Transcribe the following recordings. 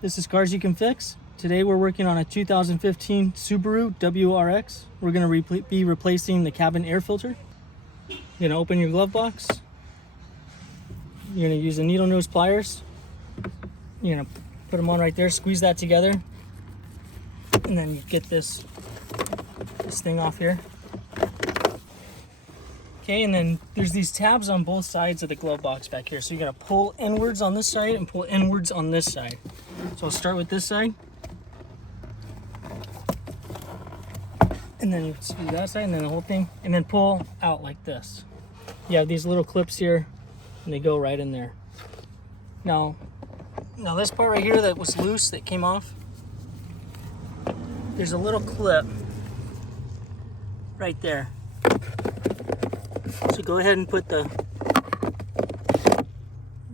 This is Cars You Can Fix. Today we're working on a 2015 Subaru WRX. We're going to be replacing the cabin air filter. You're going to open your glove box. You're going to use the needle nose pliers. You're going to put them on right there, squeeze that together, and then you get this thing off here. Okay, and then there's these tabs on both sides of the glove box back here. So you're gonna pull inwards on this side and pull inwards on this side. So I'll start with this side. And then you do that side and then the whole thing. And then pull out like this. You have these little clips here and they go right in there. Now this part right here that was loose, that came off, there's a little clip right there. So go ahead and put you're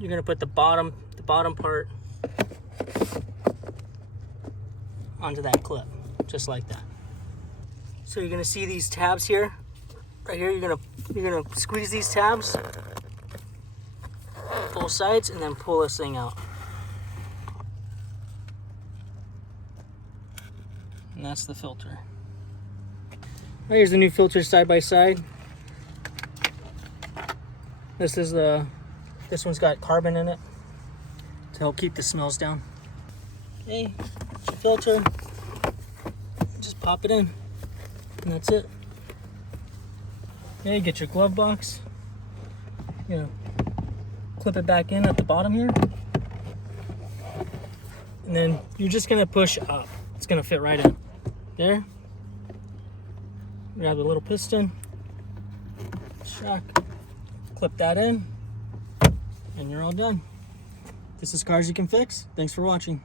gonna put the bottom part onto that clip, just like that. So you're gonna see these tabs here, right here. You're gonna squeeze these tabs, both sides, and then pull this thing out. And that's the filter. Right, here's the new filter side by side. This one's got carbon in it to help keep the smells down. Okay, your filter, just pop it in, and that's it. Okay, get your glove box. Clip it back in at the bottom here, and then you're just gonna push up. It's gonna fit right in there. Grab the little piston, shock. Clip that in, and you're all done. This is Cars You Can Fix. Thanks for watching.